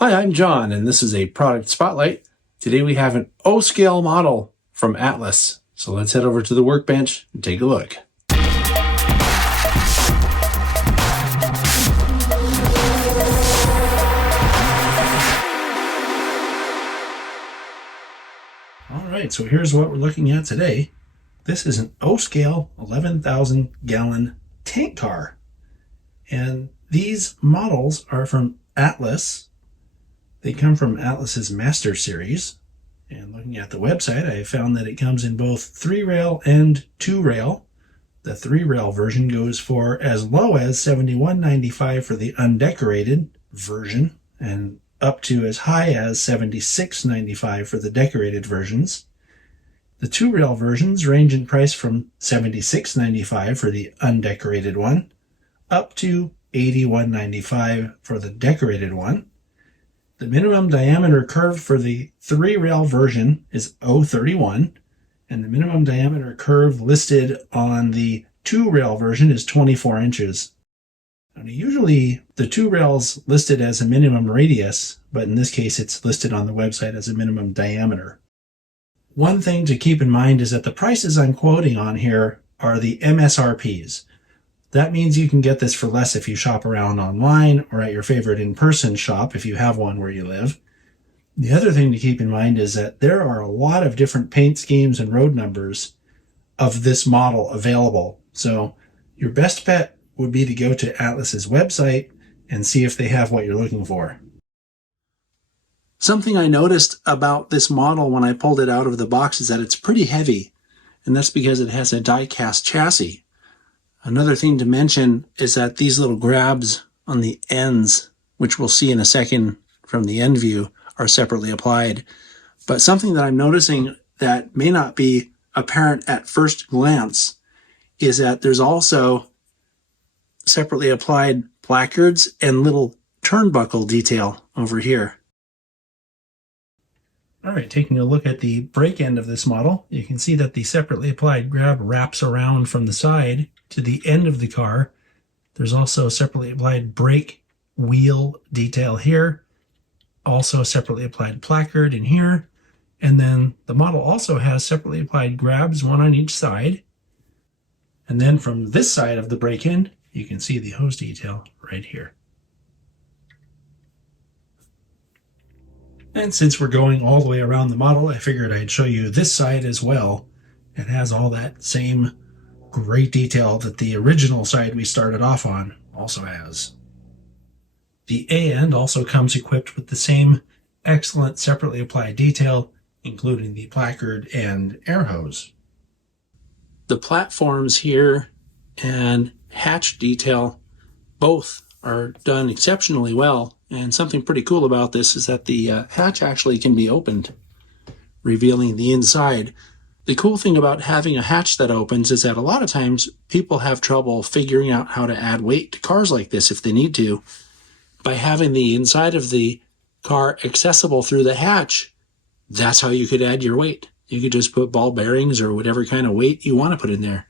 Hi, I'm John, and this is a product spotlight. Today we have an O-scale model from Atlas. So let's head over to the workbench and take a look. All right, so here's what we're looking at today. This is an O-scale 11,000 gallon tank car. And these models are from Atlas. They come from Atlas's Master Series, and looking at the website, I found that it comes in both 3-rail and 2-rail. The 3-rail version goes for as low as $71.95 for the undecorated version, and up to as high as $76.95 for the decorated versions. The 2-rail versions range in price from $76.95 for the undecorated one, up to $81.95 for the decorated one. The minimum diameter curve for the 3-rail version is 0.31, and the minimum diameter curve listed on the 2-rail version is 24 inches. Now, usually the 2 rails listed as a minimum radius, but in this case it's listed on the website as a minimum diameter. One thing to keep in mind is that the prices I'm quoting on here are the MSRPs. That means you can get this for less if you shop around online or at your favorite in-person shop if you have one where you live. The other thing to keep in mind is that there are a lot of different paint schemes and road numbers of this model available. So your best bet would be to go to Atlas's website and see if they have what you're looking for. Something I noticed about this model when I pulled it out of the box is that it's pretty heavy, and that's because it has a die-cast chassis. Another thing to mention is that these little grabs on the ends, which we'll see in a second from the end view, are separately applied. But something that I'm noticing that may not be apparent at first glance is that there's also separately applied placards and little turnbuckle detail over here. All right, taking a look at the brake end of this model, you can see that the separately applied grab wraps around from the side to the end of the car. There's also a separately applied brake wheel detail here, also a separately applied placard in here, and then the model also has separately applied grabs, one on each side. And then from this side of the brake end, you can see the hose detail right here. And since we're going all the way around the model, I figured I'd show you this side as well. It has all that same great detail that the original side we started off on also has. The A end also comes equipped with the same excellent separately applied detail, including the placard and air hose. The platforms here and hatch detail both are done exceptionally well, and something pretty cool about this is that the hatch actually can be opened, revealing the inside. The cool thing about having a hatch that opens is that a lot of times people have trouble figuring out how to add weight to cars like this if they need to. By having the inside of the car accessible through the hatch, that's how you could add your weight. You could just put ball bearings or whatever kind of weight you want to put in there.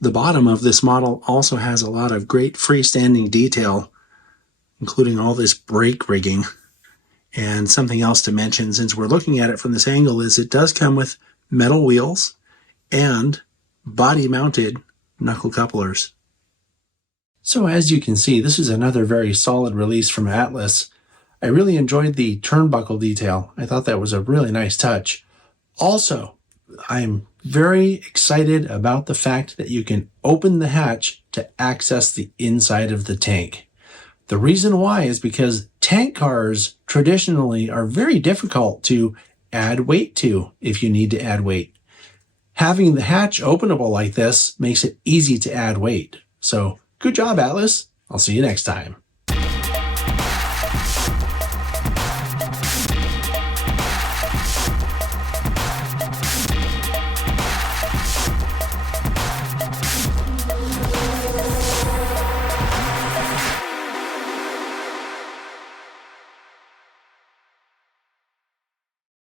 The bottom of this model also has a lot of great freestanding detail, including all this brake rigging. And something else to mention, since we're looking at it from this angle, is it does come with metal wheels and body-mounted knuckle couplers. So as you can see, this is another very solid release from Atlas. I really enjoyed the turnbuckle detail. I thought that was a really nice touch. Also, I'm very excited about the fact that you can open the hatch to access the inside of the tank. The reason why is because tank cars traditionally are very difficult to add weight to if you need to add weight. Having the hatch openable like this makes it easy to add weight. So good job, Atlas. I'll see you next time.